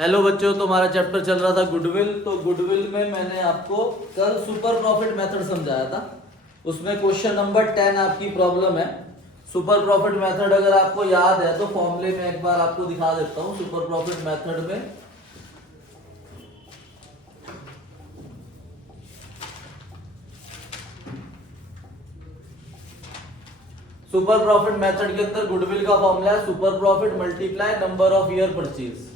Hello बच्चों, तो हमारा चैप्टर चल रहा था गुडविल। तो गुडविल में मैंने आपको कल सुपर प्रॉफिट मेथड समझाया था। उसमें क्वेश्चन नंबर 10 आपकी प्रॉब्लम है। सुपर प्रॉफिट मेथड अगर आपको याद है तो फॉर्मूले में एक बार आपको दिखा देता हूं। सुपर प्रॉफिट मेथड में सुपर प्रॉफिट मेथड के अंदर गुडविल का फॉर्मूला है super profit multiply number of year purchase.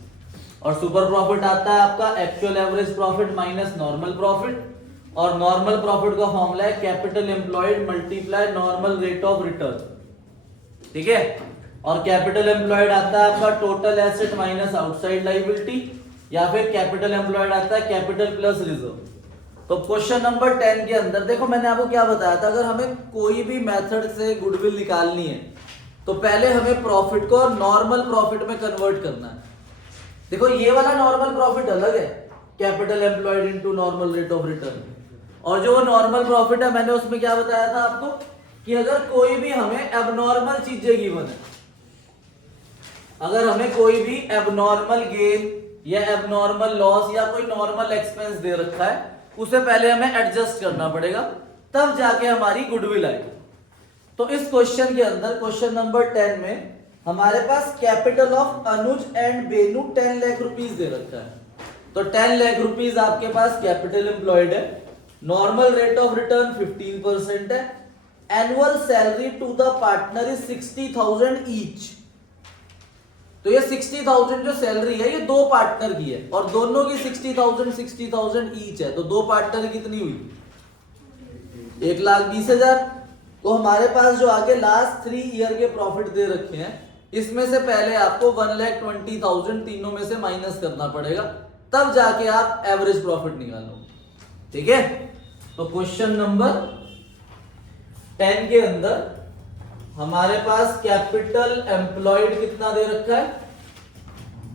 और सुपर प्रॉफिट आता है आपका actual average profit minus normal profit. और नॉर्मल प्रॉफिट का फॉर्मूला है capital employed multiply normal rate of return. ठीक है। और कैपिटल एम्प्लॉयड आता है आपका total asset minus outside liability, या फिर कैपिटल एम्प्लॉयड आता है कैपिटल प्लस रिजर्व। तो क्वेश्चन नंबर 10 के अंदर देखो, मैंने आपको क्या बताया था, अगर हमें कोई भी मेथड से गुडविल निकालनी है तो पहले हमें प्रॉफिट को नॉर्मल प्रॉफिट में कन्वर्ट करना है। देखो ये वाला नॉर्मल प्रॉफिट अलग है, capital employed into normal rate of return. और जो नॉर्मल प्रॉफिट है मैंने उसमें क्या बताया था आपको कि अगर कोई भी हमें एबनॉर्मल चीजें गिवन है, अगर हमें कोई भी एबनॉर्मल गेन या एबनॉर्मल लॉस या कोई नॉर्मल एक्सपेंस दे रखा है, उसे पहले हमें एडजस्ट करना पड़ेगा, तब जाके हमारी गुडविल आएगी। तो इस क्वेश्चन के अंदर क्वेश्चन नंबर 10 में हमारे पास capital of Anuj and Benu 10 lakh rupees दे रखा है। तो 10 लाख रुपीस आपके पास कैपिटल एम्प्लॉयड है, नॉर्मल रेट ऑफ रिटर्न 15% है, annual salary to the partner is 60,000 each. तो ये 60,000 जो सैलरी है ये दो पार्टनर की है और दोनों की 60,000 ईच है। तो दो पार्टनर कितनी हुई? 1,20,000। तो हमारे पास जो आगे लास्ट 3 ईयर के प्रॉफिट दे रखे हैं, इसमें से पहले आपको 1,20,000 तीनों में से माइनस करना पड़ेगा, तब जाके आप एवरेज प्रॉफिट निकालोगे। ठीक है। तो क्वेश्चन नंबर 10 के अंदर हमारे पास कैपिटल एम्प्लॉयड कितना दे रखा है?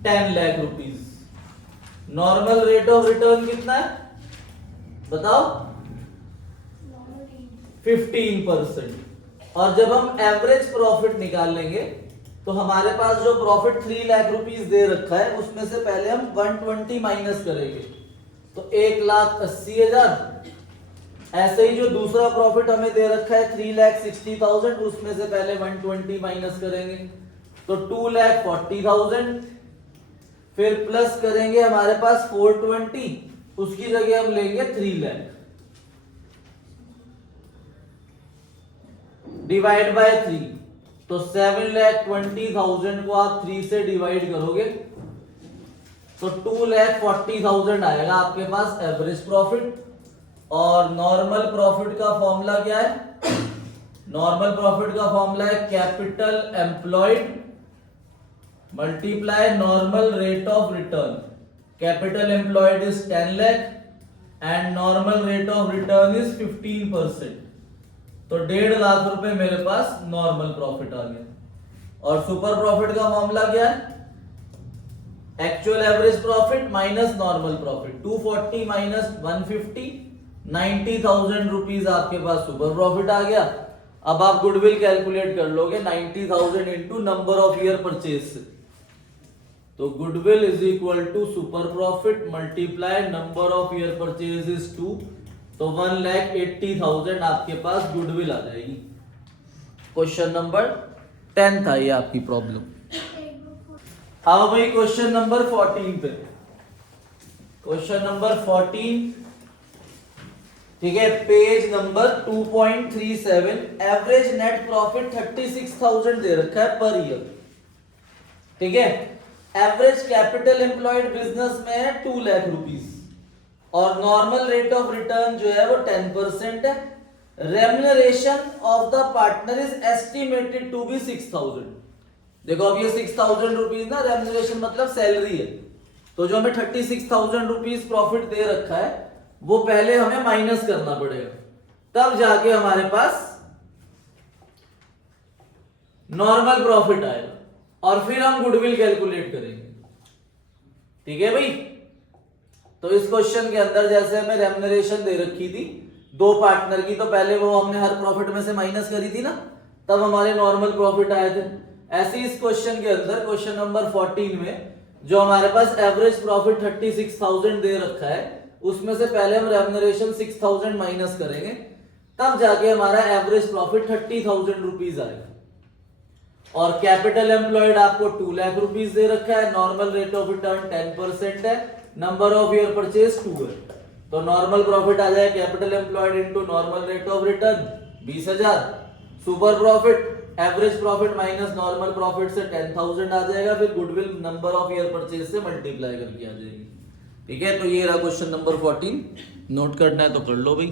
10 lakh rupees. Normal rate of return कितना है बताओ? 15%। और जब हम एवरेज प्रॉफिट निकालेंगे तो हमारे पास जो प्रॉफिट 3 लाख रुपीस दे रखा है उसमें से पहले हम 120 माइनस करेंगे, तो 1,80,000। ऐसे ही जो दूसरा प्रॉफिट हमें दे रखा है 3,60,000, उसमें से पहले 120 माइनस करेंगे तो 2,40,000। फिर प्लस करेंगे हमारे पास 420, उसकी जगह हम लेंगे 3 लाख डिवाइड बाय 3। तो 7,20,000 को आप 3 से डिवाइड करोगे तो 2,40,000 आएगा आपके पास एवरेज प्रॉफिट। और नॉर्मल प्रॉफिट का फॉर्मूला क्या है? नॉर्मल प्रॉफिट का फॉर्मूला है capital employed multiply normal rate of return. Capital employed is 10 lakh and normal rate of return is 15%। तो 1.5 लाख रुपए मेरे पास नॉर्मल प्रॉफिट आ गया। और सुपर प्रॉफिट का फॉर्मूला क्या है? Actual average profit minus normal profit. 240 minus 150, 90,000 rupees आपके पास सुपर प्रॉफिट आ गया। अब आप गुडविल कैलकुलेट कर लोगे 90,000 into number of year purchase से। तो goodwill is equal to super profit multiply number of year purchase is 2, तो 1,80,000 आपके पास गुडविल आ जाएगी। क्वेश्चन नंबर 10 था ये आपकी प्रॉब्लम। अब भाई क्वेश्चन नंबर 14 पे। क्वेश्चन नंबर 14, ठीक है, page number 2.37। Average net profit 36,000 दे रखा है पर ईयर। ठीक है। एवरेज कैपिटल एम्प्लॉयड बिजनेस में है 2 लाख रुपीस और नॉर्मल रेट ऑफ रिटर्न जो है वो 10% है। Remuneration of the partner is estimated to be 6,000। देखो अब ये 6,000 रुपीज ना, रेम्युनरेशन मतलब सैलरी है। तो जो हमें 36,000 रुपीज प्रॉफिट दे रखा है वो पहले हमें माइनस करना पड़ेगा, तब जाके हमारे पास नॉर्मल प्रॉफिट आएगा और फिर हम गुडविल कैलकुलेट करेंगे। ठीक है भाई। तो इस क्वेश्चन के अंदर जैसे हमें रेम्युनरेशन दे रखी थी दो पार्टनर की, तो पहले वो हमने हर प्रॉफिट में से माइनस करी थी ना, तब हमारे नॉर्मल प्रॉफिट आए थे। ऐसे इस क्वेश्चन के अंदर क्वेश्चन नंबर 14 में जो हमारे पास एवरेज प्रॉफिट 36,000 दे रखा है, उसमें से पहले हम रेम्यूनरेशन 6,000 माइनस करेंगे, तब जाके हमारा एवरेज प्रॉफिट 30,000 रुपीज आएगा। और कैपिटल एम्प्लॉयड आपको 2 लाख रुपीज दे रखा है, नॉर्मल रेट ऑफ रिटर्न 10% है, नंबर ऑफ ईयर परचेज 2 है, तो नॉर्मल प्रॉफिट आ जाए capital employed into normal rate of return 20,000। Super profit average profit minus normal profit से 10,000 आ जाएगा, फिर goodwill number of year purchase से मल्टीप्लाई करके आ जाएगी। ठीक है, तो ये रहा क्वेश्चन नंबर 14, नोट करना है तो कर लो भाई।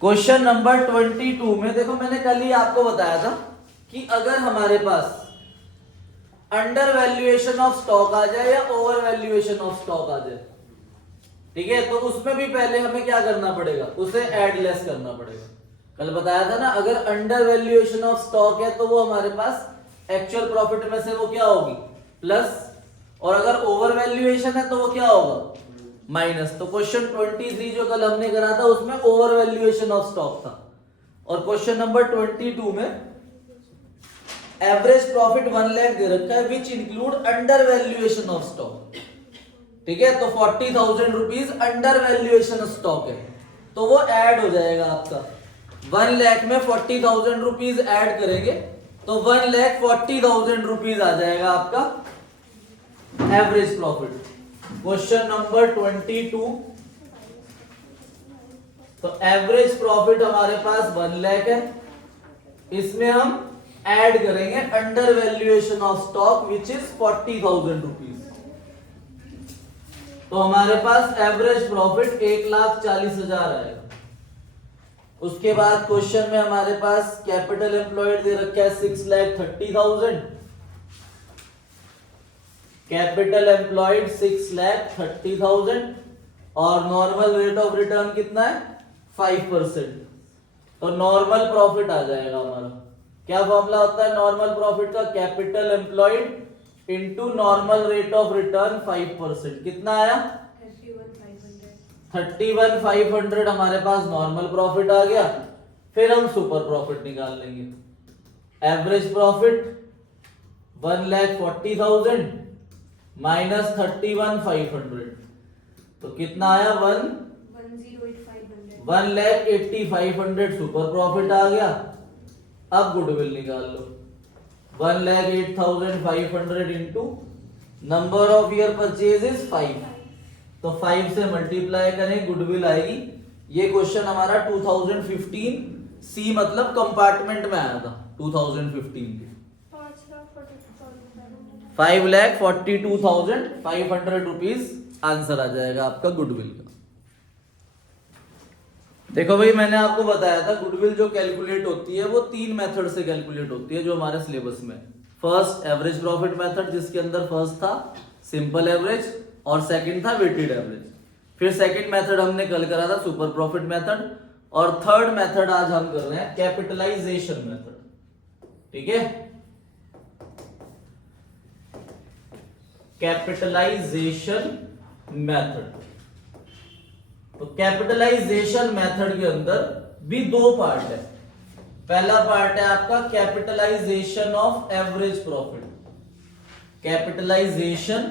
क्वेश्चन नंबर 22 में देखो, मैंने कल ही आपको बताया था कि अगर हमारे पास अंडर वैल्यूएशन ऑफ स्टॉक आ जाए या ओवर वैल्यूएशन ऑफ स्टॉक आ जाए, ठीक है, तो उसमें भी पहले हमें क्या करना पड़ेगा, उसे एड लेस करना पड़ेगा। कल बताया था ना, अगर अंडर वैल्यूएशन ऑफ स्टॉक है तो वो हमारे पास एक्चुअल प्रॉफिट में से वो क्या होगी, प्लस, और अगर ओवर वैल्यूएशन है तो वो क्या होगा, माइनस। तो क्वेश्चन 23 जो कल हमने करा था उसमें ओवर वैल्यूएशन ऑफ स्टॉक था, और क्वेश्चन नंबर 22 में एवरेज प्रॉफिट 1 लाख दे रखा है which include under valuation of stock. ठीक है, तो 40,000 रुपीज अंडर वैल्यूएशन स्टॉक है, तो वो ऐड हो जाएगा आपका 1 लाख में 40,000 रुपीज ऐड करेंगे तो 1,40,000 रुपीज आ जाएगा आपका एवरेज प्रॉफिट। क्वेश्चन नंबर 22, तो एवरेज प्रॉफिट हमारे पास 1 लाख है, इसमें हम ऐड करेंगे under valuation of stock which is 40,000 rupees, तो हमारे पास एवरेज प्रॉफिट 1,40,000 आएगा। उसके बाद क्वेश्चन में हमारे पास कैपिटल एम्प्लॉयड दे रखा है 6,30,000, कैपिटल एम्प्लॉयड 6,30,000, और नॉर्मल रेट ऑफ रिटर्न कितना है 5%, तो नॉर्मल प्रॉफिट आ जाएगा हमारा। क्या फॉर्मूला होता है नॉर्मल प्रॉफिट का, capital employed into normal rate of return 5%, कितना आया 31,500 हमारे पास नॉर्मल प्रॉफिट आ गया। फिर हम सुपर प्रॉफिट निकाल लेंगे, एवरेज प्रॉफिट 1,40,000 माइनस 31,500, तो कितना आया 1,80,500 सुपर प्रॉफिट आ गया। अब गुडविल निकाल लो, 1,08,500 into number of year purchase is 5, तो 5 से मल्टीप्लाई करें गुडविल आएगी। ये क्वेश्चन हमारा 2015 सी मतलब कंपार्टमेंट में आया था 2015 के, 5,42,500 रुपीज आंसर आ जाएगा आपका गुडविल का। देखो भाई, मैंने आपको बताया था गुडविल जो कैलकुलेट होती है वो 3 मेथड से कैलकुलेट होती है जो हमारे सिलेबस में। फर्स्ट एवरेज प्रॉफिट मेथड, जिसके अंदर फर्स्ट था सिंपल एवरेज और सेकंड था वेटेड एवरेज। फिर सेकंड मेथड हमने कल करा था सुपर प्रॉफिट मेथड, और थर्ड मेथड आज हम कर रहे हैं कैपिटलाइजेशन मेथड। ठीक है, कैपिटलाइजेशन मेथड। तो कैपिटलाइजेशन मेथड के अंदर भी 2 पार्ट है। पहला पार्ट है आपका capitalisation of average profit, capitalisation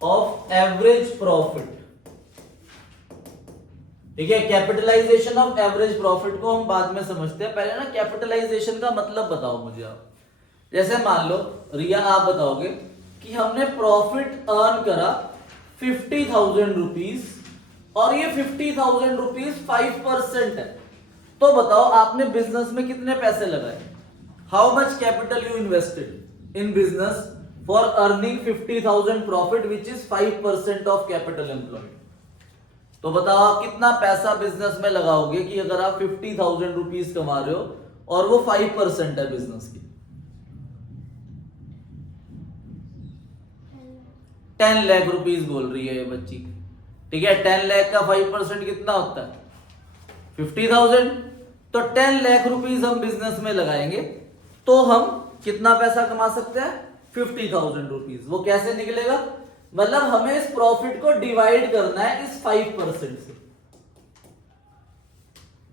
of average profit. ठीक है, कैपिटलाइजेशन ऑफ एवरेज प्रॉफिट को हम बाद में समझते हैं, पहले ना कैपिटलाइजेशन का मतलब बताओ मुझे आप। जैसे मान लो रिया, आप बताओगे कि हमने प्रॉफिट अर्न करा 50,000 रुपीज, और ये 50,000 रुपीज 5% है, तो बताओ आपने बिजनेस में कितने पैसे लगाए, how much capital you invested in business for earning 50,000 profit which is 5% of capital employed. तो बताओ आप कितना पैसा बिजनेस में लगाओगे कि अगर आप 50,000 रुपीज कमा रहे हो और वो 5% है बिजनेस की। 10 लाख रुपीज बोल रही है ये बच्ची। ठीक है, 10 लाख का 5% कितना होता है 50,000, तो 10 लाख रुपीज हम बिजनेस में लगाएंगे तो हम कितना पैसा कमा सकते हैं 50,000 रुपीज। वो कैसे निकलेगा, मतलब हमें इस प्रॉफिट को डिवाइड करना है इस 5% से।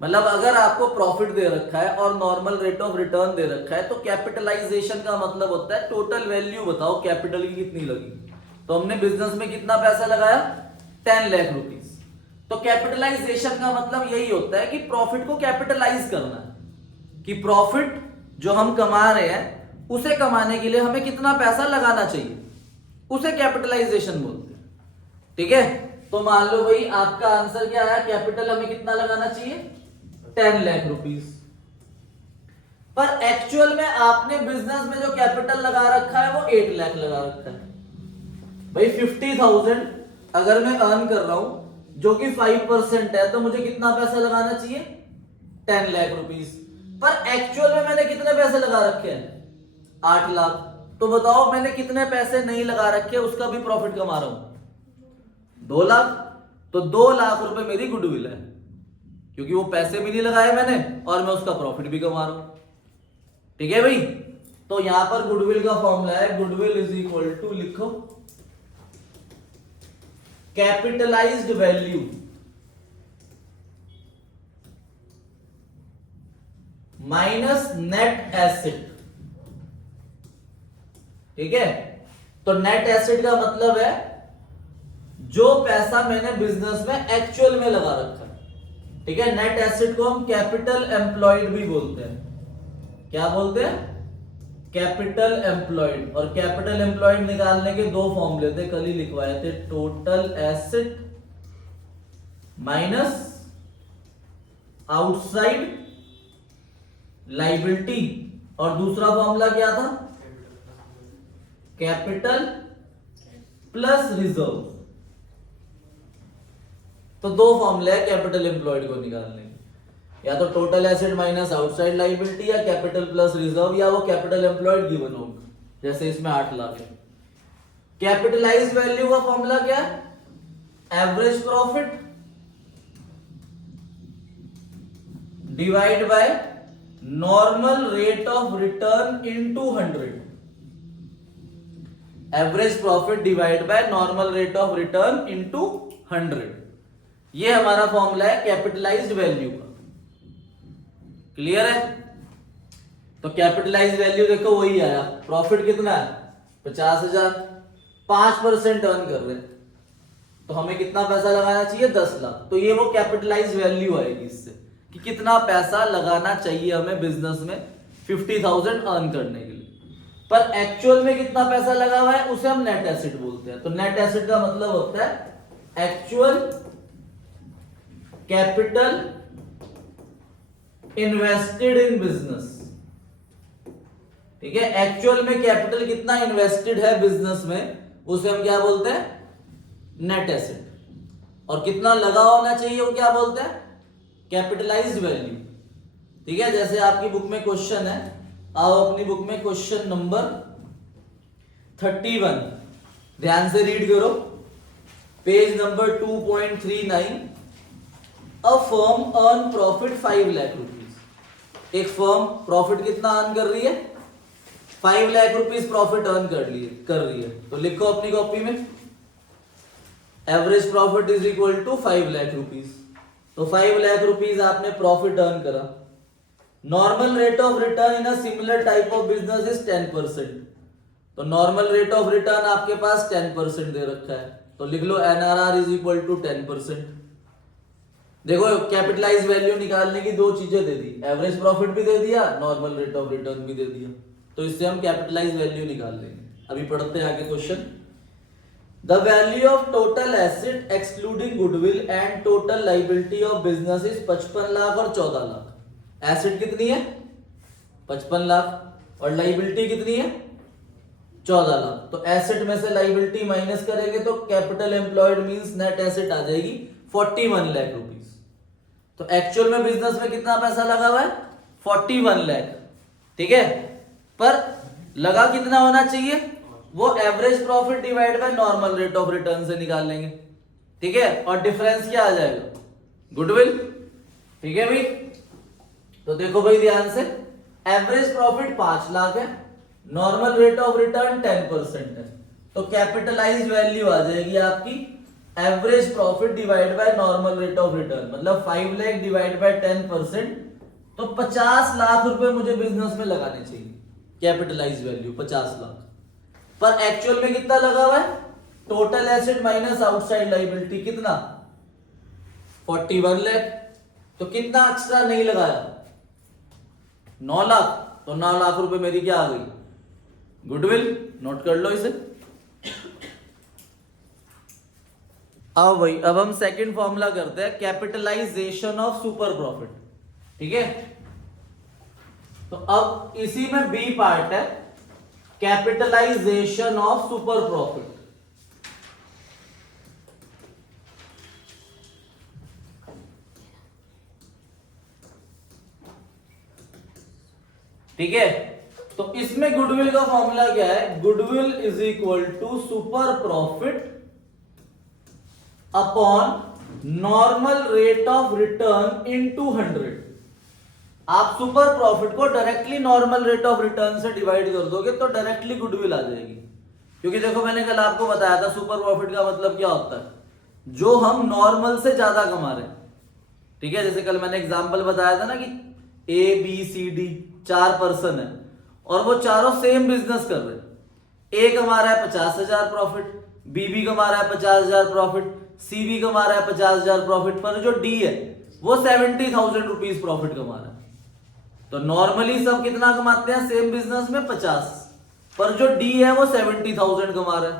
मतलब अगर आपको प्रॉफिट दे रखा है और नॉर्मल रेट ऑफ रिटर्न दे रखा है तो कैपिटलाइजेशन का मतलब होता है टोटल वैल्यू बताओ कैपिटल की कितनी लगी। तो हमने बिजनेस में कितना पैसा लगाया 10 लाख रुपीस। तो कैपिटलाइजेशन का मतलब यही होता है कि प्रॉफिट को कैपिटलाइज करना है, कि प्रॉफिट जो हम कमा रहे हैं उसे कमाने के लिए हमें कितना पैसा लगाना चाहिए, उसे कैपिटलाइजेशन बोलते हैं। ठीक है, तो मान लो भाई आपका आंसर क्या आया, कैपिटल हमें कितना लगाना चाहिए 10 लाख रुपीस। पर एक्चुअल में आपने बिजनेस में जो कैपिटल लगा रखा है वो 8 लाख लगा रखा है। भाई 50,000 अगर मैं अर्न कर रहा हूं जो कि 5% है तो मुझे कितना पैसा लगाना चाहिए 10 लाख रुपीस। पर एक्चुअल में मैंने कितने पैसे लगा रखे हैं 8 लाख। तो बताओ मैंने कितने पैसे नहीं लगा रखे उसका भी प्रॉफिट कमा रहा हूं 2 लाख। तो 2 लाख रुपए मेरी गुडविल है, क्योंकि वो पैसे भी नहीं लगाए मैंने और मैं उसका प्रॉफिट भी कमा रहा हूं। ठीक है भाई, तो यहां पर गुडविल का फॉर्मूला है गुडविल इज इक्वल टू लिखो capitalised value minus net asset. ठीक है, तो नेट एसेट का मतलब है जो पैसा मैंने बिजनेस में एक्चुअल में लगा रखा है। ठीक है, नेट एसेट को हम कैपिटल एम्प्लॉयड भी बोलते हैं। क्या बोलते हैं, कैपिटल एम्प्लॉयड। और कैपिटल एम्प्लॉयड निकालने के 2 फॉर्मूले थे, कल ही लिखवाए थे, total asset minus outside liability, और दूसरा फॉर्मूला क्या था कैपिटल प्लस रिजर्व। तो 2 फॉर्मूले है कैपिटल एम्प्लॉयड को निकालने के, या तो total asset minus outside liability या कैपिटल प्लस रिजर्व, या वो कैपिटल एम्प्लॉयड गिवन होगा, जैसे इसमें 8 लाख है। कैपिटलाइज वैल्यू का फॉर्मूला क्या है, average profit divide by normal rate of return into 100। Average profit divide by normal rate of return into 100, ये हमारा फॉर्मूला है कैपिटलाइज्ड वैल्यू का। क्लियर है, तो कैपिटलाइज्ड वैल्यू देखो वही आया, प्रॉफिट कितना है 50,000, 5% अर्न कर रहे हैं तो हमें कितना पैसा लगाना चाहिए 10 लाख। तो ये वो कैपिटलाइज्ड वैल्यू आएगी इससे, कि कितना पैसा लगाना चाहिए हमें बिजनेस में 50,000 अर्न करने के लिए। पर एक्चुअल में कितना पैसा लगा हुआ है उसे हम नेट एसेट बोलते हैं। तो नेट एसेट का मतलब होता है actual capital invested in business. ठीक है, एक्चुअल में कैपिटल कितना इन्वेस्टेड है बिजनेस में उसे हम क्या बोलते हैं नेट एसेट। और कितना लगा होना चाहिए वो क्या बोलते हैं कैपिटलाइज्ड वैल्यू। ठीक है, जैसे आपकी बुक में क्वेश्चन है, आओ अपनी बुक में क्वेश्चन नंबर 31 ध्यान से रीड करो, page number 2.39। A firm earn profit 5 lakh rupees. एक फर्म प्रॉफिट कितना अर्न कर रही है 5 लाख रुपीस प्रॉफिट अर्न कर रही है। तो लिखो अपनी कॉपी में average profit is equal to 5 lakh rupees. तो 5 लाख रुपीस आपने प्रॉफिट अर्न करा। Normal rate of return in a similar type of business is 10%। तो नॉर्मल रेट ऑफ रिटर्न आपके पास 10% दे रखा है, तो लिख लो एनआरआर इज इक्वल टू 10%। देखो कैपिटलाइज वैल्यू निकालने की 2 चीजें दे दी, एवरेज प्रॉफिट भी दे दिया, नॉर्मल रेट ऑफ रिटर्न भी दे दिया। तो इससे हम कैपिटलाइज वैल्यू निकाल लेंगे। अभी पढ़ते हैं आगे question. The value of total asset excluding goodwill and total liability of business is 55 lakh और 14 लाख। एसेट कितनी है 55 लाख और लाइबिलिटी कितनी है 14 लाख। तो एसेट में से लाइबिलिटी माइनस करेंगे तो capital employed means net asset आ जाएगी 41 लाख रुपीस। तो एक्चुअल में बिजनेस में कितना पैसा लगा हुआ है 41 लाख। ठीक है, पर लगा कितना होना चाहिए वो average profit divide by normal rate of return से निकाल लेंगे। ठीक है, और डिफरेंस क्या आ जाएगा गुडविल। ठीक है भाई, तो देखो भाई ध्यान से, एवरेज प्रॉफिट 5 लाख है, नॉर्मल रेट ऑफ रिटर्न 10% है, तो कैपिटलाइज वैल्यू आ जाएगी आपकी average profit divide by normal rate of return, मतलब 5 लाख डिवाइड बाय 10%, तो 50 लाख रुपए मुझे बिजनेस में लगाने चाहिए, कैपिटलाइज वैल्यू 50 लाख, पर एक्चुअल में कितना लगा हुआ है, total asset minus outside liability कितना 41 लाख, तो कितना एक्स्ट्रा नहीं लगाया 9 लाख, तो 9 लाख रुपए मेरी क्या आ गई, गुडविल, नोट कर लो इसे। अब भाई अब हम सेकंड फॉर्मूला करते हैं, कैपिटलाइजेशन ऑफ सुपर प्रॉफिट, ठीक है। तो अब इसी में बी पार्ट है, कैपिटलाइजेशन ऑफ सुपर प्रॉफिट। ठीक है, तो इसमें गुडविल का फॉर्मूला क्या है, goodwill is equal to super profit upon normal rate of return into 100। आप सुपर प्रॉफिट को directly normal rate of return से डिवाइड कर दोगे तो डायरेक्टली गुडविल आ जाएगी, क्योंकि देखो मैंने कल आपको बताया था सुपर प्रॉफिट का मतलब क्या होता है, जो हम नॉर्मल से ज्यादा कमा रहे हैं, ठीक है। जैसे कल मैंने एग्जांपल बताया था ना कि A B C D 4 person है और वो चारों सेम बिजनेस कर रहे हैं, ए कमा रहा है 50,000 प्रॉफिट, बी भी कमा रहा है 50,000 प्रॉफिट, सी भी कमा रहा है 50,000 प्रॉफिट, पर जो डी है वो 70,000 रुपीज प्रॉफिट कमा रहा है। तो नॉर्मली सब कितना कमाते हैं सेम बिजनेस में 50, पर जो डी है वो 70,000 कमा रहा है,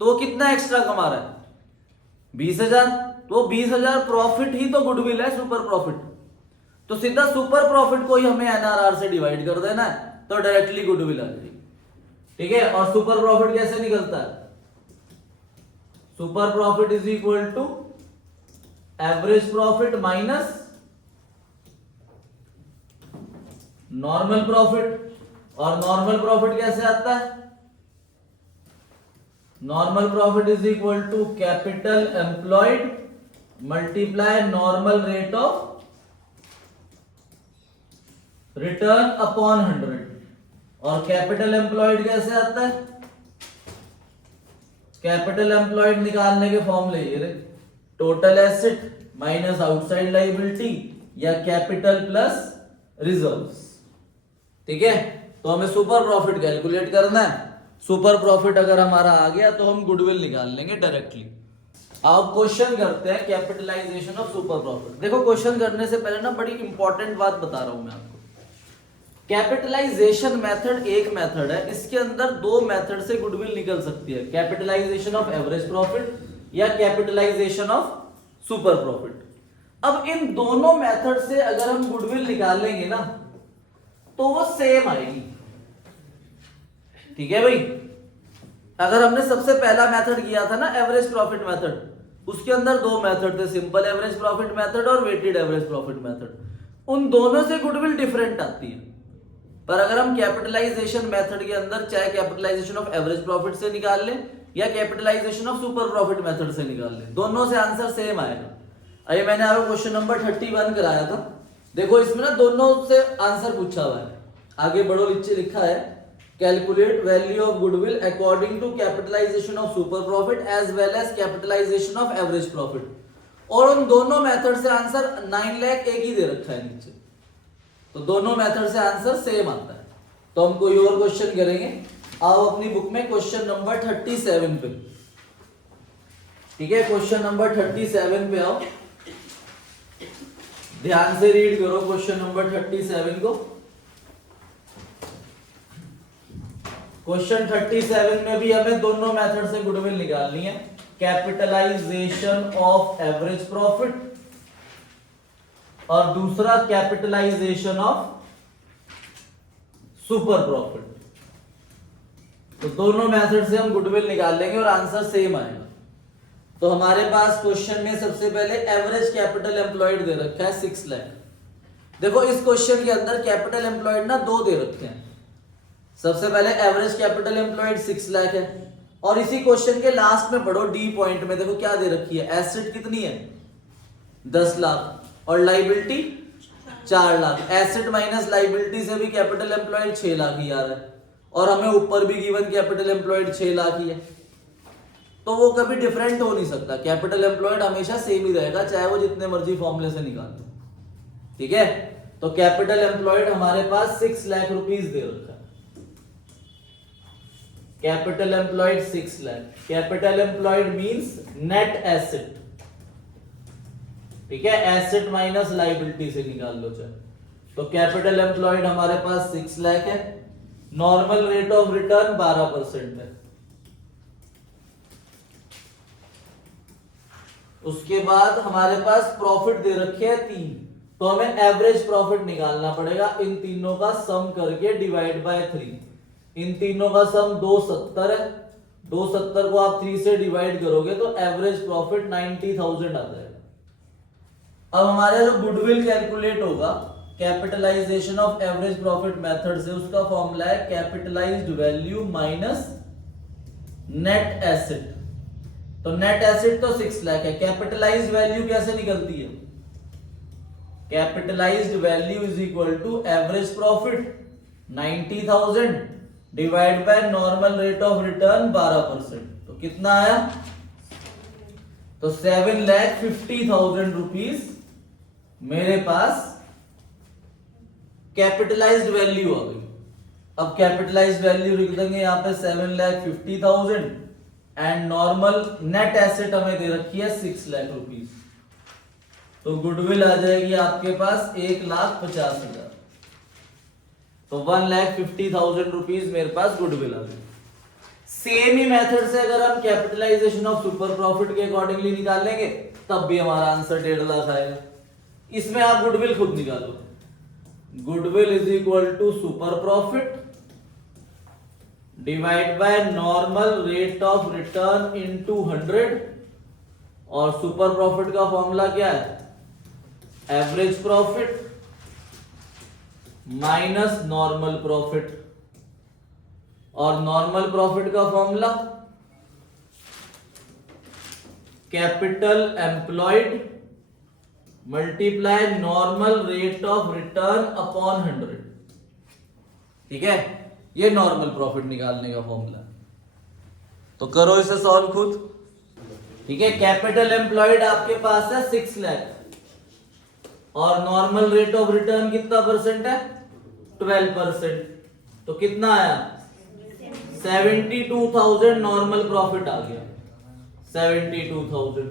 तो वो कितना एक्स्ट्रा कमा रहा है 20,000, तो 20,000 प्रॉफिट ही तो गुडविल है, सुपर प्रॉफिट। तो सीधा सुपर प्रॉफिट को ही हमें एनआरआर से डिवाइड कर देना है, तो डायरेक्टली गुडविल आ जाएगी, ठीक है। और सुपर प्रॉफिट कैसे निकलता है, super profit is equal to average profit minus normal profit, और नॉर्मल प्रॉफिट कैसे आता है, normal profit is equal to capital employed multiply normal rate of return upon 100। और कैपिटल एम्प्लॉयड कैसे आता है, कैपिटल एम्प्लॉयड निकालने के फॉर्मूले ये रहे, total asset minus outside liability या कैपिटल प्लस रिजर्व्स, ठीक है। तो हमें सुपर प्रॉफिट कैलकुलेट करना है, सुपर प्रॉफिट अगर हमारा आ गया तो हम गुडविल निकाल लेंगे डायरेक्टली। अब क्वेश्चन करते हैं कैपिटलाइजेशन ऑफ सुपर प्रॉफिट। देखो क्वेश्चन करने से पहले ना बड़ी इंपॉर्टेंट बात बता रहा हूं मैं आपको, कैपिटलाइजेशन मेथड एक मेथड है, इसके अंदर दो मेथड से गुडविल निकल सकती है, कैपिटलाइजेशन ऑफ एवरेज प्रॉफिट या कैपिटलाइजेशन ऑफ सुपर प्रॉफिट। अब इन दोनों मेथड से अगर हम गुडविल निकालेंगे ना तो वो सेम आएगी, ठीक है भाई। अगर हमने सबसे पहला मेथड किया था ना एवरेज प्रॉफिट मेथड, उसके अंदर दो मेथड थे, सिंपल एवरेज प्रॉफिट मेथड और वेटेड एवरेज प्रॉफिट मेथड। उन दोनों से गुडविल डिफरेंट आती है, पर अगर हम कैपिटलाइजेशन मेथड के अंदर चाहे कैपिटलाइजेशन ऑफ एवरेज प्रॉफिट से निकाल लें या capitalisation of super profit method से निकाल लें, दोनों से आंसर सेम आएगा। अभी मैंने आपको क्वेश्चन नंबर 31 कराया था, देखो इसमें ना दोनों से आंसर पूछा हुआ है, आगे बढ़ो नीचे लिखा है calculate value of goodwill according to capitalisation of super profit as well as capitalisation of average profit, और उन दोनों मेथड से आंसर 9 लाख एक ही दे रखा है नीचे, तो दोनों मेथड से आंसर सेम आता है। तो हम कोई और क्वेश्चन करेंगे, आओ अपनी बुक में क्वेश्चन नंबर 37 पे, ठीक है। क्वेश्चन नंबर 37 पे आओ, ध्यान से रीड करो क्वेश्चन नंबर 37 को। क्वेश्चन 37 में भी हमें दोनों मेथड से गुडविल निकालनी है, कैपिटलाइजेशन ऑफ एवरेज प्रॉफिट और दूसरा कैपिटलाइजेशन ऑफ सुपर प्रॉफिट। तो दोनों मेथड से हम गुडविल निकाल लेंगे और आंसर सेम आएगा। तो हमारे पास क्वेश्चन में सबसे पहले एवरेज कैपिटल एम्प्लॉयड दे रखा है 6 लाख। देखो इस क्वेश्चन के अंदर कैपिटल एम्प्लॉयड ना दो दे रखे हैं, सबसे पहले एवरेज कैपिटल एम्प्लॉयड 6 लाख है, और इसी क्वेश्चन के लास्ट में पढ़ो डी पॉइंट में, देखो क्या दे रखी है, एसेट कितनी है 10 लाख और liability 4 lakh. Asset minus liability से भी कैपिटल एम्प्लॉयड 6 लाख ही आ रहा है, और हमें ऊपर भी गिवन कैपिटल एम्प्लॉयड 6 लाख ही है। तो वो कभी डिफरेंट हो नहीं सकता, कैपिटल एम्प्लॉयड हमेशा सेम ही रहेगा, चाहे वो जितने मर्जी फॉर्मूले से निकाल लो, ठीक है। तो कैपिटल एम्प्लॉयड हमारे पास 6 लाख रुपीस दे रखा है, capital employed 6 lakh. Capital employed means net asset, ठीक है, एसेट माइनस लायबिलिटी से निकाल लो चाहे। तो कैपिटल एम्प्लॉयड हमारे पास 6 लाख है, नॉर्मल रेट ऑफ रिटर्न 12% है। उसके बाद हमारे पास प्रॉफिट दे रखे हैं 3, तो हमें एवरेज प्रॉफिट निकालना पड़ेगा, इन तीनों का सम करके डिवाइड बाय 3। इन तीनों का सम 270 है, 270 को आप 3 से डिवाइड करोगे तो एवरेज प्रॉफिट 90,000 आ जाएगा। अब हमारे जो गुडविल कैलकुलेट होगा capitalisation of average profit method से, उसका फॉर्मूला है capitalised value minus net asset. तो नेट एसेट तो 6 लाख है, कैपिटलाइज्ड वैल्यू कैसे निकलती है? Capitalised value is equal to average profit 90,000 divide by normal rate of return 12%। तो कितना आया? तो 7,50,000 रुपीस मेरे पास कैपिटलाइज्ड वैल्यू आ गई। अब कैपिटलाइज्ड वैल्यू लिख देंगे यहाँ पे 7,50,000 एंड नॉर्मल नेट एसेट हमें दे रखी है 6 लाख रुपीस। तो गुडविल आ जाएगी आपके पास 1,50,000। तो 1,50,000 रुपीस मेरे पास गुडविल आ गई। सेम ही मेथड से अगर हम कैपिटलाइजेशन ऑफ सुपर प्रॉफिट के अकॉर्डिंगली निकालेंगे तब भी हमारा आंसर 1.5 लाख आएगा। इसमें आप गुडविल खुद निकालो, goodwill is equal to super profit divide by normal rate of return into 100, और सुपर प्रॉफिट का फॉर्मूला क्या है? Average profit minus normal profit, और नॉर्मल प्रॉफिट का formula capital employed multiply normal rate of return upon 100, ठीक है। ये normal profit निकालने का फॉर्मूला। तो करो इसे सॉल्व खुद, ठीक है। कैपिटल एम्प्लॉयड आपके पास है 6 लाख और नॉर्मल रेट ऑफ रिटर्न कितना परसेंट है? 12%। तो कितना आया? 72,000 नॉर्मल प्रॉफिट आ गया, 72,000।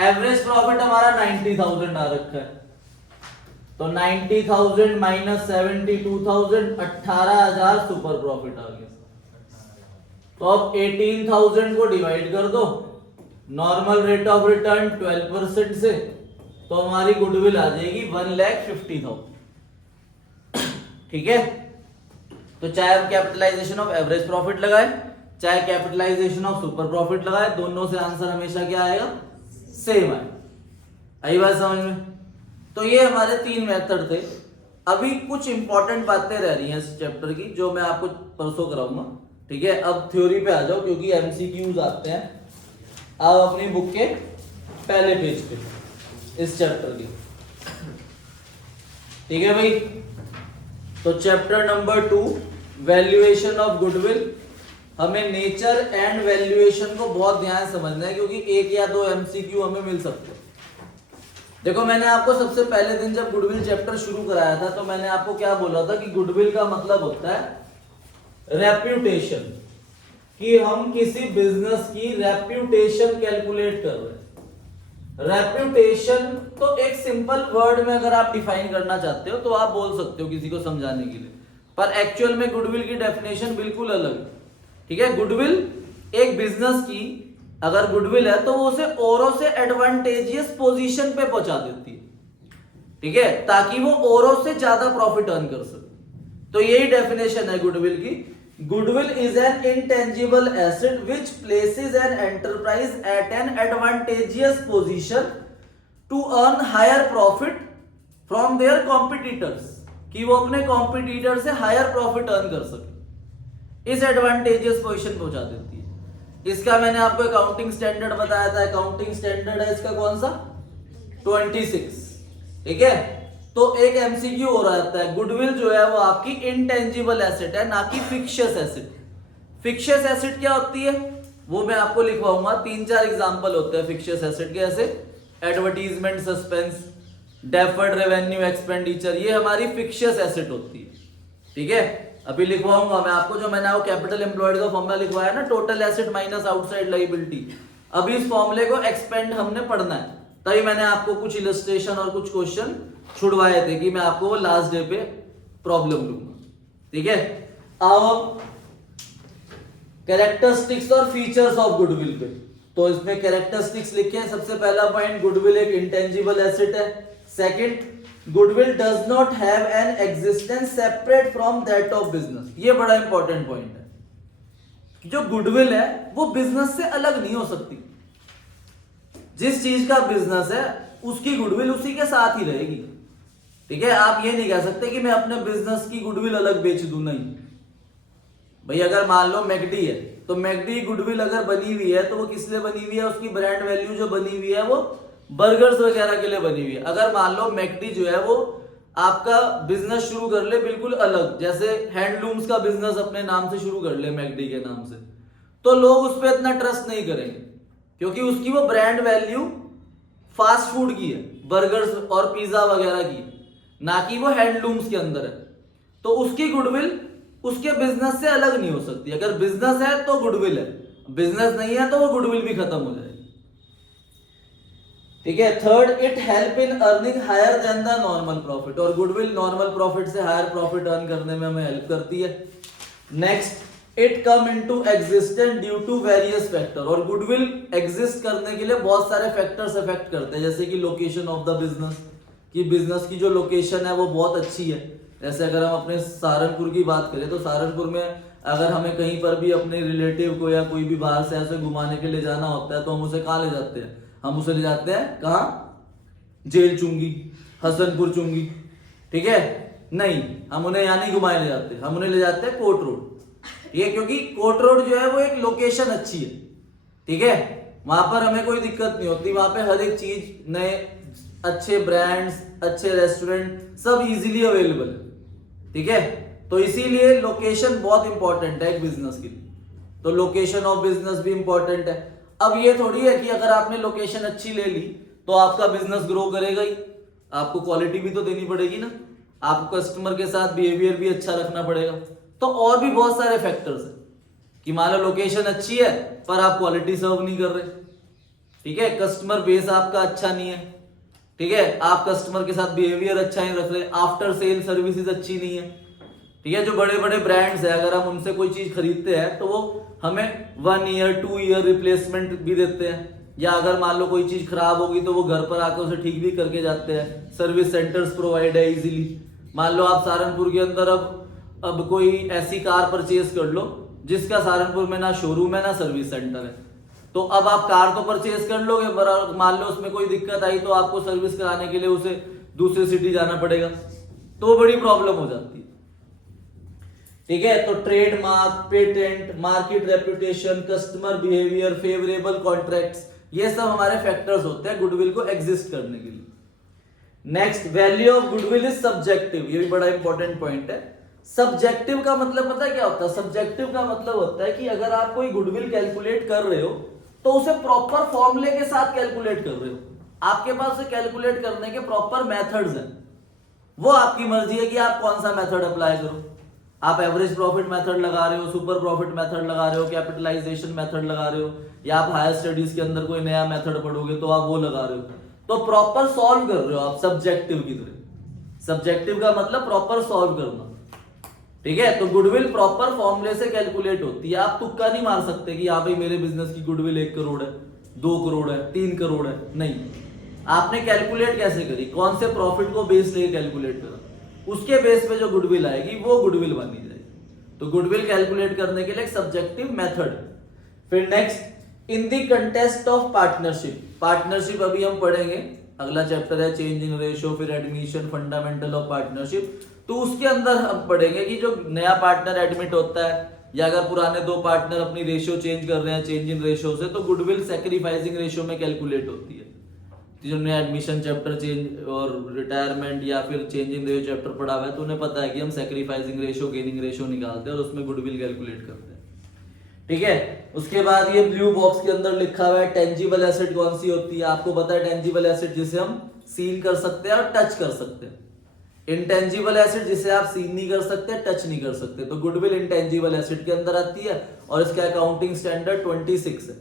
एवरेज प्रॉफिट हमारा 90,000 आ रखा है, तो 90,000 माइनस 72,000 18,000 सुपर प्रॉफिट आ गया। तो अब 18,000 को डिवाइड कर दो नॉर्मल रेट ऑफ रिटर्न 12% से, तो हमारी गुडविल आ जाएगी 1,50,000, ठीक है। तो चाहे हम कैपिटलाइजेशन ऑफ एवरेज प्रॉफिट लगाए चाहे कैपिटलाइजेशन ऑफ सुपर प्रॉफिट लगाए, दोनों से आंसर हमेशा क्या आएगा? सेम है। आई बात समझ में? तो ये हमारे 3 मेथड थे। अभी कुछ इंपॉर्टेंट बातें रह रही हैं इस चैप्टर की जो मैं आपको परसों कराऊंगा, ठीक है। अब थ्योरी पे आ जाओ क्योंकि एमसीक्यूज आते हैं। आप अपनी बुक के पहले पेज पे इस चैप्टर की, ठीक है भाई। तो chapter number 2 valuation of goodwill. हमें नेचर एंड वैल्यूएशन को बहुत ध्यान समझना है क्योंकि 1 या 2 एमसीक्यू हमें मिल सकते हैं। देखो मैंने आपको सबसे पहले दिन जब गुडविल चैप्टर शुरू कराया था तो मैंने आपको क्या बोला था कि गुडविल का मतलब होता है रेप्यूटेशन, कि हम किसी बिजनेस की रेप्यूटेशन कैलकुलेट कर रहे हैं। रेप्यूटेशन तो एक सिंपल वर्ड में अगर आप डिफाइन करना चाहते हो तो आप बोल सकते हो किसी को समझाने के लिए, पर एक्चुअल में गुडविल की डेफिनेशन बिल्कुल अलग है, ठीक है। गुडविल एक बिजनेस की अगर गुडविल है तो वो उसे औरों से एडवांटेजियस पोजीशन पे पहुंचा देती है, ठीक है, ताकि वो औरों से ज्यादा प्रॉफिट अर्न कर सके। तो यही डेफिनेशन है गुडविल की। Goodwill is an intangible asset which places an enterprise at an advantageous position to earn higher profit from their competitors, कि वो अपने कॉम्पिटिटर से हायर प्रॉफिट अर्न कर सके, इस एडवांटेजियस पोजीशन पहुंचा देती है। इसका मैंने आपको अकाउंटिंग स्टैंडर्ड बताया था। अकाउंटिंग स्टैंडर्ड है इसका कौन सा? 26, ठीक है। तो एक एमसीक्यू हो रहता है, गुडविल जो है वो आपकी इंटेंजिबल एसेट है ना कि फिक्शियस एसेट। फिक्शियस एसेट क्या होती है? वो मैं आपको लिखवाऊंगा। 3-4 एग्जांपल होते हैं फिक्शियस एसेट के, ऐसे advertisement, suspense, deferred revenue expenditure, ये हमारी फिक्शियस एसेट होती है। ठीक है, अभी लिखवाऊंगा मैं आपको, जो मैंने वो कैपिटल एम्प्लॉयड का फॉर्मूला लिखवाया ना, total asset minus outside liability, अभी इस फॉर्मूले को एक्सपेंड हमने पढ़ना है। तभी मैंने आपको कुछ इलस्ट्रेशन और कुछ क्वेश्चन छुड़वाए थे कि मैं आपको वो लास्ट डे पे प्रॉब्लम लूंगा। ठीक है, अब कैरेक्टरिस्टिक्स और फीचर्स ऑफ गुडविल पे, तो इसमें कैरेक्टरिस्टिक्स लिखे हैं। सबसे पहला पॉइंट, गुडविल एक इंटेंजिबल एसेट है। Second, goodwill does not have an existence separate from that of business. ये बड़ा इंपॉर्टेंट पॉइंट है। जो गुडविल है वो बिजनेस से अलग नहीं हो सकती। जिस चीज का बिजनेस है उसकी गुडविल उसी के साथ ही रहेगी। ठीक है, आप ये नहीं कह सकते कि मैं अपने बिजनेस की गुडविल अलग बेच दूं, नहीं भाई। अगर मान लो मैकडी है, तो मैकडी गुडविल अगर बनी हुई है तो वो किस लिए बनी हुई है, उसकी ब्रांड वैल्यू जो बनी हुई है वो बर्गर्स वगैरह के लिए बनी हुई है। अगर मान लो मैकडी जो है वो आपका बिजनेस शुरू कर ले बिल्कुल अलग, जैसे हैंडलूम्स का बिजनेस अपने नाम से शुरू कर ले मैकडी के नाम से, तो लोग उस पर इतना ट्रस्ट नहीं करेंगे, क्योंकि उसकी वो ब्रांड वैल्यू फास्ट फूड की है, बर्गर्स और पिज्जा वगैरह की, ना कि वो हैंडलूम्स के अंदर है। तो उसकी गुडविल उसके बिजनेस से अलग नहीं हो सकती। अगर बिजनेस है तो गुडविल है, बिजनेस नहीं है तो वो गुडविल भी खत्म हो जाएगी। ठीक है, third, it help in earning higher than the normal profit, और गुडविल नॉर्मल प्रॉफिट से हायर प्रॉफिट अर्न करने में हमें हेल्प करती है। Next, it come into existence due to various factor, और गुडविल एग्जिस्ट करने के लिए बहुत सारे फैक्टर्स अफेक्ट करते हैं, जैसे कि लोकेशन ऑफ द बिजनेस, कि बिजनेस की जो लोकेशन है वो बहुत अच्छी है। जैसे अगर हम अपने सहारनपुर की बात करें तो सहारनपुर में अगर हमें कहीं पर भी अपने रिलेटिव को या कोई भी बाहर से ऐसे घुमाने के लिए जाना होता है तो हम उसे कहाँ ले जाते हैं, हम उसे ले जाते हैं कहाँ, जेल चुंगी, हसनपुर चुंगी। ठीक है, नहीं, हम उन्हें यहाँ नहीं घुमाए ले जाते, हम उन्हें ले जाते हैं कोर्ट रोड। ठीक है, क्योंकि कोर्ट रोड जो है वो एक लोकेशन अच्छी है। ठीक है, वहां पर हमें कोई दिक्कत नहीं होती, वहां पे हर एक चीज, नए अच्छे ब्रांड्स, अच्छे रेस्टोरेंट सब इजीली अवेलेबल है। ठीक है, तो इसीलिए लोकेशन बहुत इंपॉर्टेंट है एक बिजनेस के लिए, तो लोकेशन ऑफ बिजनेस भी इंपॉर्टेंट है। अब ये थोड़ी है कि अगर आपने लोकेशन अच्छी ले ली तो आपका बिजनेस ग्रो करेगा ही, आपको क्वालिटी भी तो देनी पड़ेगी ना, आपको कस्टमर के साथ बिहेवियर भी अच्छा रखना पड़ेगा। तो और भी बहुत सारे फैक्टर्स हैं कि मान लो लोकेशन अच्छी है पर आप क्वालिटी सर्व नहीं कर रहे। ठीक है, कस्टमर बेस आपका अच्छा नहीं है। ठीक है, आप कस्टमर के साथ बिहेवियर अच्छा नहीं रख रहे, आफ्टर सेल सर्विसेज अच्छी नहीं है। ठीक है, जो बड़े बड़े ब्रांड्स है अगर हम उनसे कोई चीज खरीदते हैं तो वो हमें 1 ईयर 2 ईयर रिप्लेसमेंट भी देते हैं, या अगर मान लो कोई चीज खराब होगी तो वो घर पर आकर उसे ठीक भी करके जाते हैं। सर्विस सेंटर्स प्रोवाइड है इजीली। मान लो आप सहारनपुर के अंदर अब कोई ऐसी कार परचेज कर लो जिसका सहारनपुर में ना शोरूम है ना सर्विस सेंटर है, तो अब आप कार तो परचेज कर लोगे, पर मान लो उसमें कोई दिक्कत आई तो आपको सर्विस कराने के लिए उसे दूसरी सिटी जाना पड़ेगा, तो बड़ी प्रॉब्लम हो जाती है। ठीक है, तो trademark, patent, market reputation, customer behaviour, favourable contracts, ये सब हमारे फैक्टर्स होते हैं गुडविल को एग्जिस्ट करने के लिए। Next, value of goodwill is subjective, ये भी बड़ा इंपॉर्टेंट पॉइंट है। सब्जेक्टिव का मतलब पता है क्या होता है? सब्जेक्टिव का मतलब होता है कि अगर आप कोई गुडविल कैलकुलेट कर रहे हो तो उसे प्रॉपर फॉर्मूले के साथ कैलकुलेट कर रहे हो, आपके पास उसे कैलकुलेट करने के प्रॉपर मेथड्स हैं, वो आपकी मर्जी है कि आप कौन सा मेथड अप्लाई करो। आप एवरेज प्रॉफिट मेथड लगा रहे हो, सुपर प्रॉफिट मेथड लगा रहे हो, कैपिटलाइजेशन मेथड लगा रहे हो, या आप हायर स्टडीज के अंदर कोई नया मेथड पढ़ोगे तो आप वो लगा रहे हो, तो प्रॉपर सॉल्व कर रहे हो आप सब्जेक्टिव की तरह। सब्जेक्टिव का मतलब प्रॉपर सॉल्व करना। ठीक है, तो गुडविल प्रॉपर फॉर्मूले से कैलकुलेट होती है, आप तुक्का नहीं मार सकते कि यहाँ भाई मेरे बिजनेस की गुडविल 1 करोड़ है, 2 करोड़ है, 3 करोड़ है, नहीं। आपने कैलकुलेट कैसे करी, कौन से प्रॉफिट को बेस लेके कैलकुलेट करा, उसके बेस पे जो गुडविल आएगी वो गुडविल बनी जाएगी। तो गुडविल कैलकुलेट करने के लिए एक सब्जेक्टिव मेथड। फिर next, in the contest of partnership, partnership अभी हम पढ़ेंगे, अगला चैप्टर है चेंज इन रेशियो, फिर एडमिशन, फंडामेंटल ऑफ पार्टनरशिप, तो उसके अंदर हम पढ़ेंगे कि जो नया पार्टनर एडमिट होता है या अगर पुराने 2 पार्टनर अपनी रेशियो चेंज कर रहे हैं चेंज इन रेशियो से, तो गुडविल सैक्रिफाइसिंग रेशियो में कैलकुलेट होती है। जो नया एडमिशन चैप्टर चेंज और रिटायरमेंट या फिर चेंज इन रेशियो चैप्टर पढ़ा हुआ है तो उन्हें पता है कि हम सैक्रिफाइसिंग रेशियो, गेनिंग रेशियो निकालते हैं और उसमें गुडविल कैलकुलेट करते हैं। ठीक है। उसके बाद ये ब्लू बॉक्स के अंदर लिखा हुआ है टेंजिबल एसेट कौन सी होती है, आपको पता है टेंजिबल एसेट जिसे हम सील कर सकते हैं और टच कर सकते हैं। इंटेंजिबल एसेट जिसे आप सील नहीं कर सकते, टच नहीं कर सकते, तो गुडविल इंटेंजिबल एसेट के अंदर आती है और इसका अकाउंटिंग स्टैंडर्ड 26 है।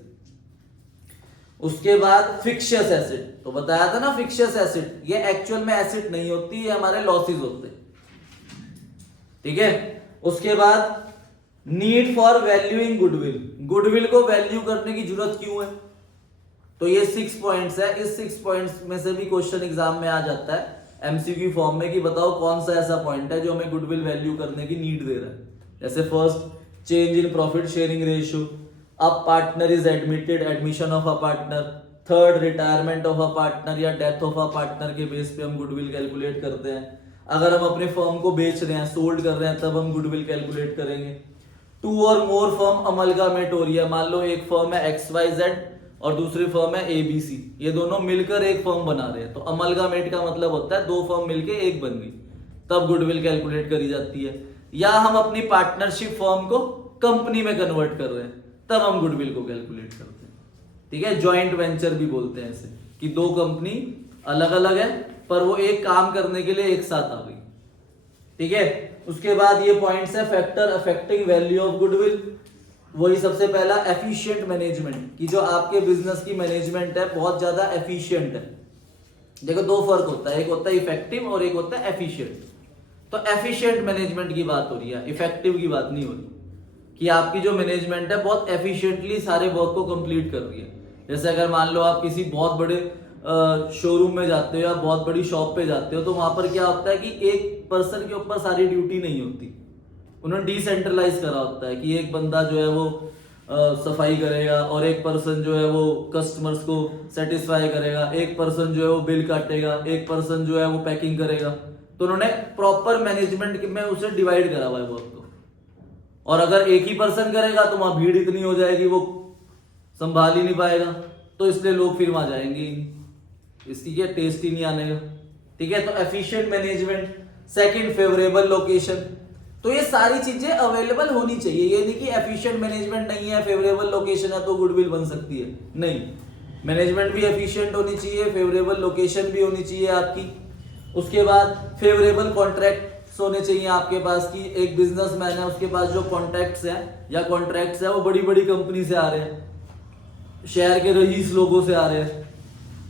उसके बाद फिक्शियस एसेट, तो बताया था ना फिक्शियस एसेट ये एक्चुअल में एसेट नहीं होती, ये हमारे लॉसेस होते हैं, ठीक है। उसके बाद need for valuing goodwill, goodwill को वैल्यू करने की जरूरत क्यों है, तो ये 6 पॉइंट्स है। इस 6 पॉइंट्स में से भी क्वेश्चन एग्जाम में आ जाता है एमसीक्यू फॉर्म में कि बताओ कौन सा ऐसा पॉइंट है जो हमें गुडविल वैल्यू करने की नीड दे रहा है। जैसे first change in profit sharing ratio, a partner is admitted, admission of a partner, third retirement of a partner या डेथ ऑफ अ पार्टनर के बेस पे हम गुडविल कैलकुलेट करते हैं। अगर हम अपने फर्म को बेच रहे हैं, सोल्ड कर रहे हैं, तब हम गुडविल कैलकुलेट करेंगे। 2 और मोर फर्म अमलगामेट हो रही है, मान लो एक फर्म है XYZ और दूसरी फर्म है ABC, ये दोनों मिलकर एक फर्म बना रहे हैं, तो अमलगामेट का मतलब होता है 2 फर्म मिलके एक बन गई, तब गुडविल कैलकुलेट करी जाती है। या हम अपनी पार्टनरशिप फर्म को कंपनी में कन्वर्ट कर रहे हैं, तब हम गुडविल को कैलकुलेट करते हैं, ठीक है। जॉइंट वेंचर भी बोलते हैं इसे, कि 2 कंपनी अलग अलग है पर वो एक काम करने के लिए एक साथ आ गई, ठीक है। उसके बाद ये पॉइंट्स है factor affecting value of goodwill, वही सबसे पहला एफिशिएंट मैनेजमेंट, कि जो आपके बिजनेस की मैनेजमेंट है बहुत ज्यादा एफिशिएंट है। देखो 2 फर्क होता है, एक होता है इफेक्टिव और एक होता है एफिशिएंट। तो एफिशिएंट मैनेजमेंट की बात हो रही है, इफेक्टिव की बात नहीं हो रही, कि आपकी जो मैनेजमेंट है बहुत एफिशिएंटली सारे वर्क को कंप्लीट कर रही है। जैसे अगर मान लो आप किसी बहुत बड़े शोरूम में जाते हो या बहुत बड़ी शॉप पे जाते हो, तो वहां पर क्या होता है कि एक पर्सन के ऊपर सारी ड्यूटी नहीं होती, उन्होंने डिसेंट्रलाइज करा होता है कि एक बंदा जो है वो सफाई करेगा और एक पर्सन जो है वो कस्टमर्स को सेटिस्फाई करेगा, एक पर्सन जो है वो बिल काटेगा, एक पर्सन जो है वो पैकिंग करेगा। तो उन्होंने प्रॉपर मैनेजमेंट में उसे डिवाइड करा हुआ है वर्क को। और अगर एक ही पर्सन करेगा तो वहां भीड़ इतनी हो जाएगी वो संभाल ही नहीं पाएगा, तो इसलिए लोग फिर वहां जाएंगे ही नहीं, इसकी क्या टेस्ट ही नहीं आने का, ठीक है। तो efficient management, second favourable location, तो ये सारी चीजें अवेलेबल होनी चाहिए। ये नहीं कि एफिशिएंट मैनेजमेंट नहीं है, फेवरेबल लोकेशन है तो गुडविल बन सकती है, नहीं, मैनेजमेंट भी एफिशिएंट होनी चाहिए, फेवरेबल लोकेशन भी होनी चाहिए आपकी। उसके बाद फेवरेबल कॉन्ट्रैक्ट्स होने चाहिए आपके पास, कि एक बिजनेसमैन है उसके पास जो कॉन्ट्रैक्ट्स हैं या कॉन्ट्रैक्ट्स है वो बड़ी बड़ी कंपनी से आ रहे हैं, शहर के रईस लोगों से आ रहे हैं,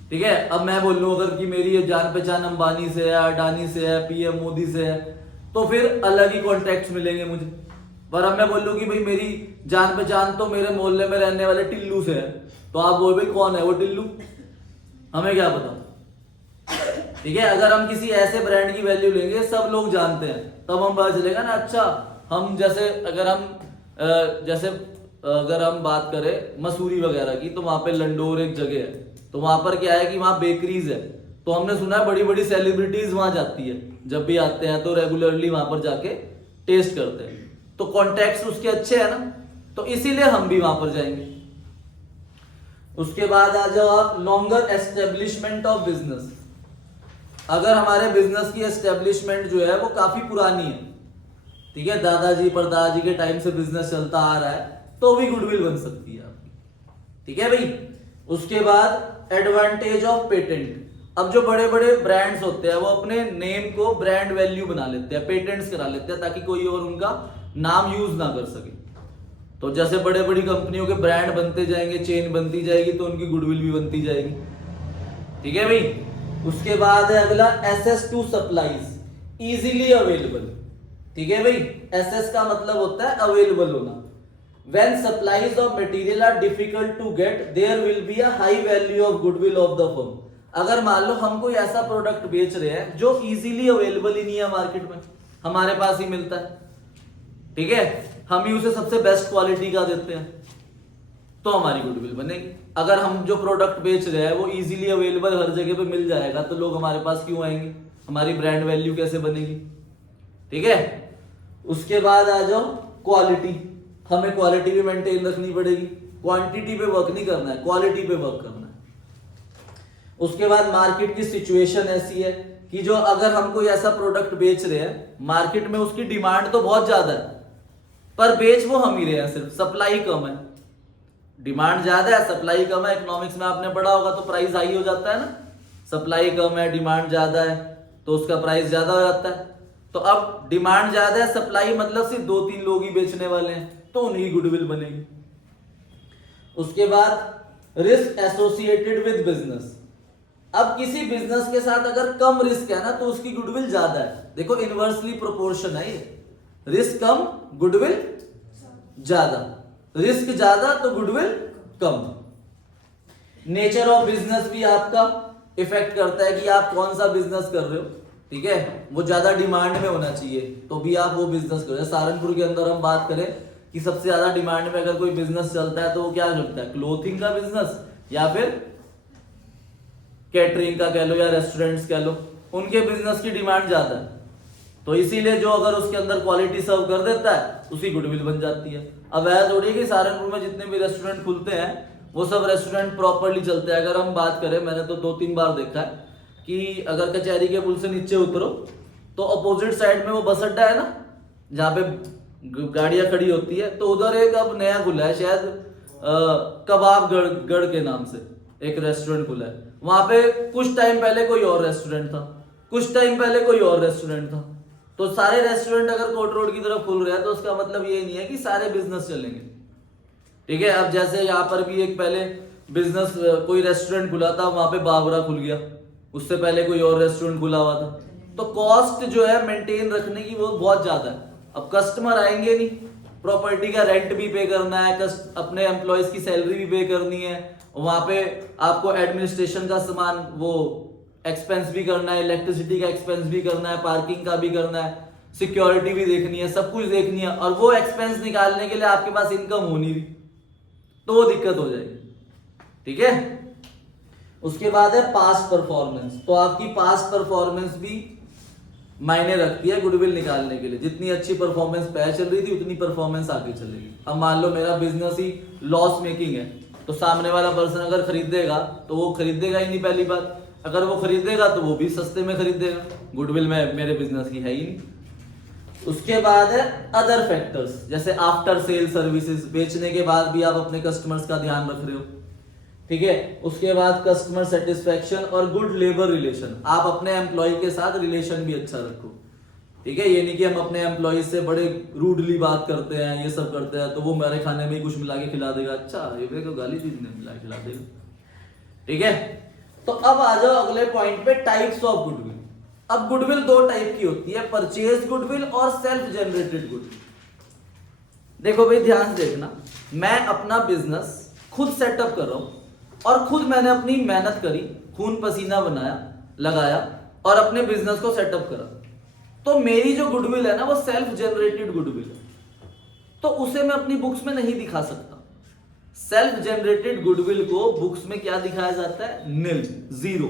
ठीक है। अब मैं बोल लूं अगर कि मेरी ये जान पहचान अंबानी से है, अडानी से है, पीएम मोदी से है, तो फिर अलग ही कॉन्टैक्ट्स मिलेंगे मुझे। पर अब मैं बोल लूं कि भाई मेरी जान पहचान तो मेरे मोहल्ले में रहने वाले टिल्लू से है, तो आप बोल भाई कौन है वो टिल्लू, हमें क्या पता, ठीक है। अगर हम किसी ऐसे ब्रांड की वैल्यू लेंगे सब लोग जानते हैं, तब हम पता चलेगा ना, अच्छा हम जैसे अगर हम बात करें मसूरी वगैरह की, तो वहां पे लंडोर एक जगह है, तो वहां पर क्या है कि वहां बेकरीज है, तो हमने सुना है बड़ी बड़ी सेलिब्रिटीज वहां जाती है, जब भी आते हैं तो रेगुलरली वहां पर जाके टेस्ट करते हैं, तो कॉन्टैक्ट्स उसके अच्छे है ना, तो इसीलिए हम भी वहां पर जाएंगे। उसके बाद आ जाओ आप लॉन्गर एस्टेब्लिशमेंट ऑफ बिजनेस, अगर हमारे बिजनेस की एस्टेब्लिशमेंट जो है वो काफी पुरानी है, ठीक है, दादाजी परदादाजी के टाइम से बिजनेस चलता आ रहा है, तो भी गुडविल बन सकती है आपकी, ठीक है भाई। उसके बाद एडवांटेज ऑफ पेटेंट, अब जो बड़े बड़े ब्रांड्स होते हैं वो अपने नेम को ब्रांड वैल्यू बना लेते हैं, पेटेंट्स करा लेते हैं, ताकि कोई और उनका नाम यूज ना कर सके। तो जैसे बड़े बड़ी कंपनियों के ब्रांड बनते जाएंगे, चेन बनती जाएगी, तो उनकी गुडविल भी बनती जाएगी, ठीक है भाई। उसके बाद है अगला access to supplies easily available, ठीक है भाई। एसेस का मतलब होता है अवेलेबल होना। When supplies of material are difficult to get, there will be a high value of goodwill of the firm. अगर मान लो हम कोई ऐसा प्रोडक्ट बेच रहे हैं जो इजीली अवेलेबल ही नहीं है मार्केट में, हमारे पास ही मिलता है, ठीक है, हम ही उसे सबसे बेस्ट क्वालिटी का देते हैं, तो हमारी गुडविल बनेगी। अगर हम जो प्रोडक्ट बेच रहे हैं वो इजीली अवेलेबल हर जगह पे मिल जाएगा, तो लोग हमारे पास क्यों आएंगे, हमारी ब्रांड वैल्यू कैसे बनेगी, ठीक है। उसके बाद आ जाओ क्वालिटी, हमें क्वालिटी भी मेंटेन रखनी पड़ेगी, क्वांटिटी पे वर्क नहीं करना है, क्वालिटी पे वर्क करना है। उसके बाद मार्केट की सिचुएशन ऐसी है कि जो अगर हम कोई ऐसा प्रोडक्ट बेच रहे हैं मार्केट में, उसकी डिमांड तो बहुत ज्यादा है, पर बेच वो हम ही रहे हैं, सिर्फ सप्लाई कम है। डिमांड ज्यादा है, सप्लाई कम है। इकोनॉमिक्स में आपने पढ़ा होगा तो प्राइस हाई हो जाता है ना। सप्लाई कम है, डिमांड ज्यादा है, तो उसका प्राइस ज्यादा हो जाता है। तो अब डिमांड ज्यादा है, सप्लाई मतलब सिर्फ 2-3 लोग ही बेचने वाले हैं, तो उन्हीं गुडविल बनेगी। उसके बाद रिस्क एसोसिएटेड विद बिजनेस। अब किसी बिजनेस के साथ अगर कम रिस्क है ना तो उसकी गुडविल ज्यादा है। देखो इनवर्सली प्रोपोर्शन है ये, रिस्क कम गुडविल ज्यादा, रिस्क ज्यादा तो goodwill come. Nature of business भी आपका इफेक्ट करता है कि आप कौन सा बिजनेस कर रहे हो, ठीक है। वो ज्यादा डिमांड में होना चाहिए तो भी आप वो बिजनेस कर रहे हो। सहारनपुर के अंदर हम बात करें कि सबसे ज्यादा डिमांड में अगर कोई बिजनेस चलता है तो वो क्या चलता है, क्लोथिंग का बिजनेस या फिर कैटरिंग का कह लो या रेस्टोरेंट्स कह लो, उनके बिजनेस की डिमांड ज्यादा है। तो इसीलिए जो अगर उसके अंदर क्वालिटी सर्व कर देता है उसी गुडविल बन जाती है। अब ऐसा थोड़ी कि सहारनपुर में जितने भी रेस्टोरेंट खुलते हैं वो सब रेस्टोरेंट प्रॉपरली चलते हैं। अगर हम बात करें, मैंने तो 2-3 बार देखा है कि अगर कचहरी के पुल से नीचे उतरो तो अपोजिट साइड में वो बस अड्डा है ना जहाँ पे गाड़ियां खड़ी होती है, तो उधर एक अब नया खुला है शायद कबाब गढ़ के नाम से एक रेस्टोरेंट खुला है। वहां पे कुछ टाइम पहले कोई और रेस्टोरेंट था, कुछ टाइम पहले कोई और रेस्टोरेंट था। तो सारे रेस्टोरेंट अगर कोर्ट रोड की तरफ खुल रहे हैं तो उसका मतलब ये नहीं है कि सारे बिजनेस चलेंगे, ठीक है। अब जैसे यहाँ पर भी एक पहले बिजनेस कोई रेस्टोरेंट खुला था, वहां पे बाबरा खुल गया, उससे पहले कोई और रेस्टोरेंट खुला हुआ था। तो कॉस्ट जो है मेंटेन रखने की वो बहुत ज्यादा है। अब कस्टमर आएंगे नहीं, प्रॉपर्टी का रेंट भी पे करना है, अपने एम्प्लॉयज की सैलरी भी पे करनी है, वहां पे आपको एडमिनिस्ट्रेशन का सामान वो एक्सपेंस भी करना है, इलेक्ट्रिसिटी का एक्सपेंस भी करना है, पार्किंग का भी करना है, सिक्योरिटी भी देखनी है, सब कुछ देखनी है। और वो एक्सपेंस निकालने के लिए आपके पास इनकम हो नहीं रही तो वो दिक्कत हो जाएगी, ठीक है। उसके बाद है पास्ट परफॉर्मेंस। तो आपकी पास्ट परफॉर्मेंस भी मायने रखती है गुडविल निकालने के लिए। जितनी अच्छी परफॉर्मेंस पहले चल रही थी उतनी परफॉर्मेंस आगे चलेगी। अब मान लो मेरा बिजनेस ही लॉस मेकिंग है तो सामने वाला पर्सन अगर खरीदेगा तो वो खरीदेगा ही नहीं, पहली बात। अगर वो खरीदेगा तो वो भी सस्ते में खरीदेगा, गुडविल में मेरे बिजनेस की है ही नहीं। उसके बाद है अदर फैक्टर्स, जैसे आफ्टर सेल सर्विसेज, बेचने के बाद भी आप अपने कस्टमर्स का ध्यान रख रहे हो, ठीक है। उसके बाद कस्टमर सेटिस्फेक्शन और गुड लेबर रिलेशन, आप अपने एम्प्लॉय के साथ रिलेशन भी अच्छा रखो, ठीक है। ये नहीं कि हम अपने एम्प्लॉय से बड़े रूडली बात करते हैं, ये सब करते हैं तो वो मेरे खाने में कुछ मिला के खिला देगा, अच्छा ये मेरे को गाली चीज नहीं मिला के खिला देगा, ठीक है। तो अब आ जाओ अगले पॉइंट पे, टाइप्स ऑफ गुडविल। अब गुडविल 2 टाइप की होती है, परचेज गुडविल और सेल्फ जनरेटेड गुडविल। देखो भाई ध्यान से देखना, मैं अपना बिजनेस खुद सेटअप कर रहा हूं और खुद मैंने अपनी मेहनत करी, खून पसीना बनाया, लगाया और अपने बिजनेस को सेटअप करा, तो मेरी जो गुडविल है ना वो सेल्फ जनरेटेड गुडविल है, तो उसे मैं अपनी बुक्स में नहीं दिखा सकता। सेल्फ जनरेटेड गुडविल को बुक्स में क्या दिखाया जाता है, निल, जीरो।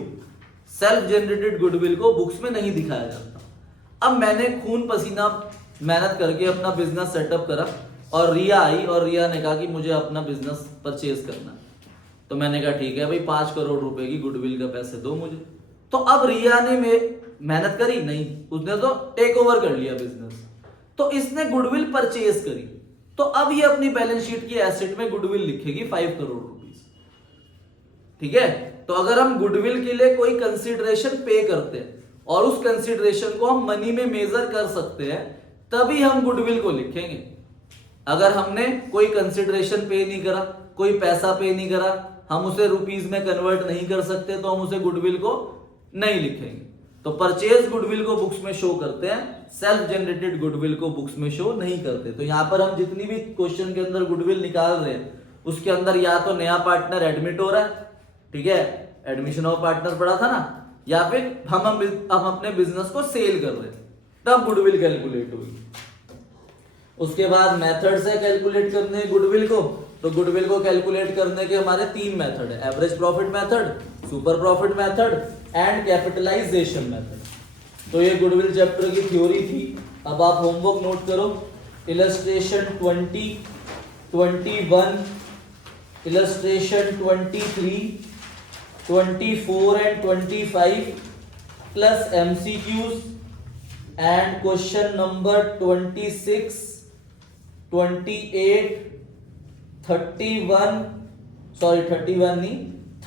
सेल्फ जनरेटेड गुडविल को बुक्स में नहीं दिखाया जाता। अब मैंने खून पसीना मेहनत करके अपना बिजनेस सेटअप करा और रिया आई और रिया ने कहा कि मुझे अपना बिजनेस परचेज करना है, तो मैंने कहा ठीक है भाई 5 करोड़ रुपए की गुडविल का पैसे दो मुझे। तो अब रिया ने मेहनत करी नहीं, उसने तो टेक ओवर कर लिया बिजनेस, तो इसने गुडविल परचेज करी, तो अब ये अपनी बैलेंस शीट की एसेट में गुडविल लिखेगी 5 करोड़ रुपीस, ठीक है। तो अगर हम गुडविल के लिए कोई कंसीडरेशन पे करते हैं और उस कंसीडरेशन को हम मनी में मेजर कर सकते हैं तभी हम गुडविल को लिखेंगे। अगर हमने कोई कंसीडरेशन पे नहीं करा, कोई पैसा पे नहीं करा, हम उसे रुपीस में कन्वर्ट नहीं कर सकते तो हम उसे गुडविल को नहीं लिखेंगे। तो परचेज गुडविल को बुक्स में शो करते हैं, सेल्फ जनरेटेड गुडविल को बुक्स में शो नहीं करते। तो यहां पर हम जितनी भी क्वेश्चन के अंदर गुडविल निकाल रहे हैं उसके अंदर या तो नया पार्टनर एडमिट हो रहा है, ठीक है, एडमिशन ऑफ पार्टनर पढ़ा था ना, या फिर हम अपने बिजनेस को सेल कर रहे हैं, तब गुडविल कैलकुलेट होगी। उसके बाद मेथड्स है कैलकुलेट करने गुडविल को। तो गुडविल को कैलकुलेट करने के हमारे 3 मेथड है, average profit method, super profit method and capitalisation method. तो ये गुडविल चैप्टर की थ्योरी थी। अब आप होमवर्क नोट करो, illustration 20, 21, illustration 23, 24 and 25 plus MCQs and question number 26 28, 31, sorry 31 नहीं,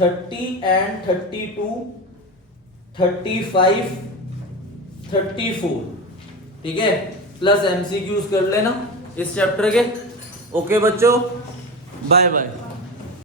30 एंड 32, 35, 34, ठीक है, प्लस एमसीक्यूज कर लेना इस चैप्टर के। ओके बच्चों, बाय बाय।